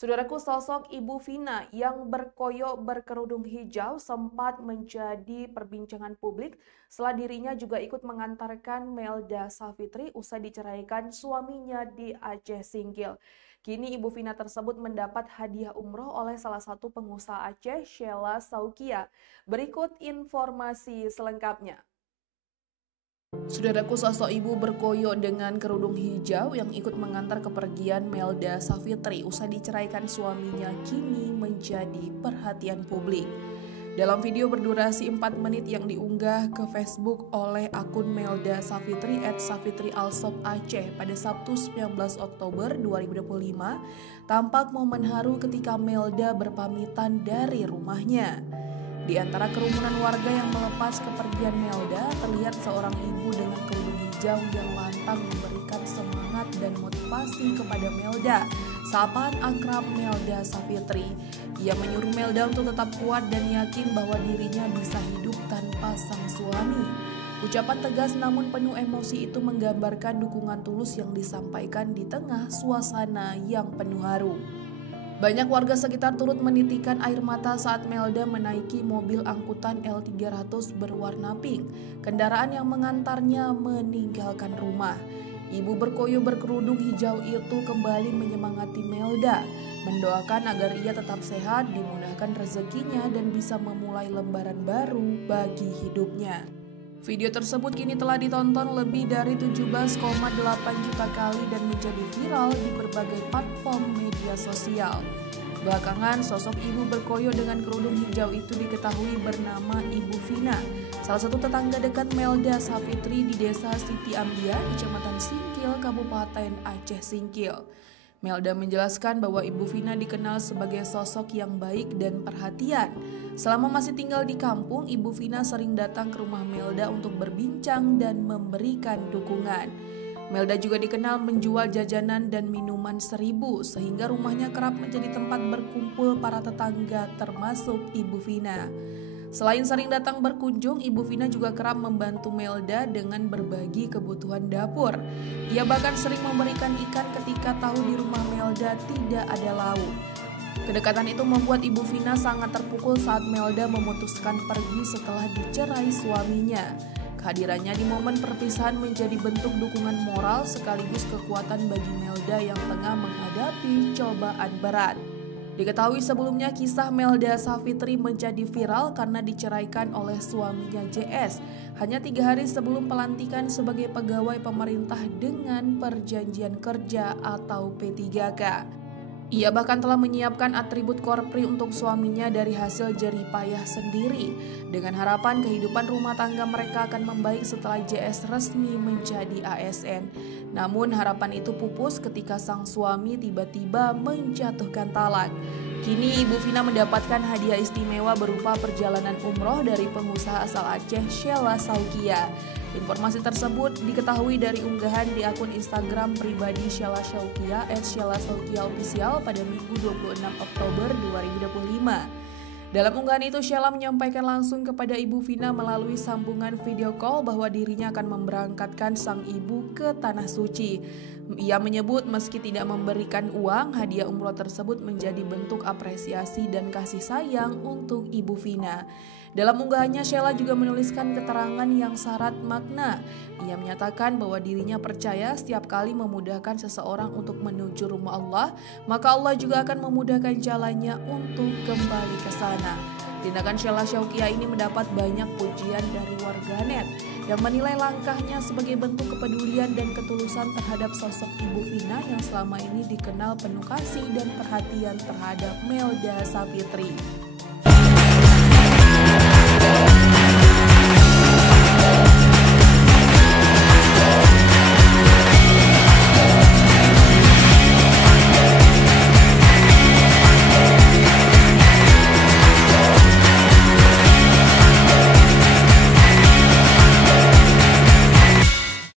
Saudaraku, sosok Ibu Vina yang berkoyo berkerudung hijau sempat menjadi perbincangan publik setelah dirinya juga ikut mengantarkan Melda Savitri usai diceraikan suaminya di Aceh Singkil. Kini Ibu Vina tersebut mendapat hadiah umroh oleh salah satu pengusaha Aceh, Sheila Saukia. Berikut informasi selengkapnya. Saudaraku, sosok ibu berkoyo dengan kerudung hijau yang ikut mengantar kepergian Melda Savitri usai diceraikan suaminya kini menjadi perhatian publik. Dalam video berdurasi 4 menit yang diunggah ke Facebook oleh akun Melda Savitri @savitrialsop Aceh pada Sabtu 19 Oktober 2025, tampak momen haru ketika Melda berpamitan dari rumahnya. Di antara kerumunan warga yang melepas kepergian Melda, terlihat seorang ibu dengan kerudung hijau yang lantang memberikan semangat dan motivasi kepada Melda. Sapaan akrab Melda Savitri. Ia menyuruh Melda untuk tetap kuat dan yakin bahwa dirinya bisa hidup tanpa sang suami. Ucapan tegas namun penuh emosi itu menggambarkan dukungan tulus yang disampaikan di tengah suasana yang penuh haru. Banyak warga sekitar turut menitikan air mata saat Melda menaiki mobil angkutan L300 berwarna pink. Kendaraan yang mengantarnya meninggalkan rumah. Ibu berkoyo berkerudung hijau itu kembali menyemangati Melda, mendoakan agar ia tetap sehat, dimudahkan rezekinya dan bisa memulai lembaran baru bagi hidupnya. Video tersebut kini telah ditonton lebih dari 17,8 juta kali dan menjadi viral di berbagai platform media sosial. Belakangan, sosok ibu berkoyo dengan kerudung hijau itu diketahui bernama Ibu Vina, salah satu tetangga dekat Melda Savitri di desa Siti Ambia, Kecamatan Singkil, Kabupaten Aceh Singkil. Melda menjelaskan bahwa Ibu Vina dikenal sebagai sosok yang baik dan perhatian. Selama masih tinggal di kampung, Ibu Vina sering datang ke rumah Melda untuk berbincang dan memberikan dukungan. Melda juga dikenal menjual jajanan dan minuman 1000, sehingga rumahnya kerap menjadi tempat berkumpul para tetangga termasuk Ibu Vina. Selain sering datang berkunjung, Ibu Vina juga kerap membantu Melda dengan berbagi kebutuhan dapur. Ia bahkan sering memberikan ikan ketika tahu di rumah Melda tidak ada lauk. Kedekatan itu membuat Ibu Vina sangat terpukul saat Melda memutuskan pergi setelah dicerai suaminya. Kehadirannya di momen perpisahan menjadi bentuk dukungan moral sekaligus kekuatan bagi Melda yang tengah menghadapi cobaan berat. Diketahui sebelumnya kisah Melda Savitri menjadi viral karena diceraikan oleh suaminya JS hanya 3 hari sebelum pelantikan sebagai pegawai pemerintah dengan perjanjian kerja atau P3K. Ia bahkan telah menyiapkan atribut korpri untuk suaminya dari hasil jerih payah sendiri, dengan harapan kehidupan rumah tangga mereka akan membaik setelah JS resmi menjadi ASN. Namun harapan itu pupus ketika sang suami tiba-tiba menjatuhkan talak. Kini Ibu Vina mendapatkan hadiah istimewa berupa perjalanan umroh dari pengusaha asal Aceh, Sheila Saukia. Informasi tersebut diketahui dari unggahan di akun Instagram pribadi Sheila Saukia @SheilaSaukiaOfficial pada Minggu 26 Oktober 2025. Dalam unggahan itu, Sheila menyampaikan langsung kepada Ibu Vina melalui sambungan video call bahwa dirinya akan memberangkatkan sang ibu ke Tanah Suci. Ia menyebut meski tidak memberikan uang, hadiah umroh tersebut menjadi bentuk apresiasi dan kasih sayang untuk Ibu Vina. Dalam unggahannya, Sheila juga menuliskan keterangan yang syarat makna. Ia menyatakan bahwa dirinya percaya setiap kali memudahkan seseorang untuk menuju rumah Allah, maka Allah juga akan memudahkan jalannya untuk kembali ke sana. Tindakan Sheila Saukia ini mendapat banyak pujian dari warganet yang menilai langkahnya sebagai bentuk kepedulian dan ketulusan terhadap sosok Ibu Vina yang selama ini dikenal penuh kasih dan perhatian terhadap Melda Savitri.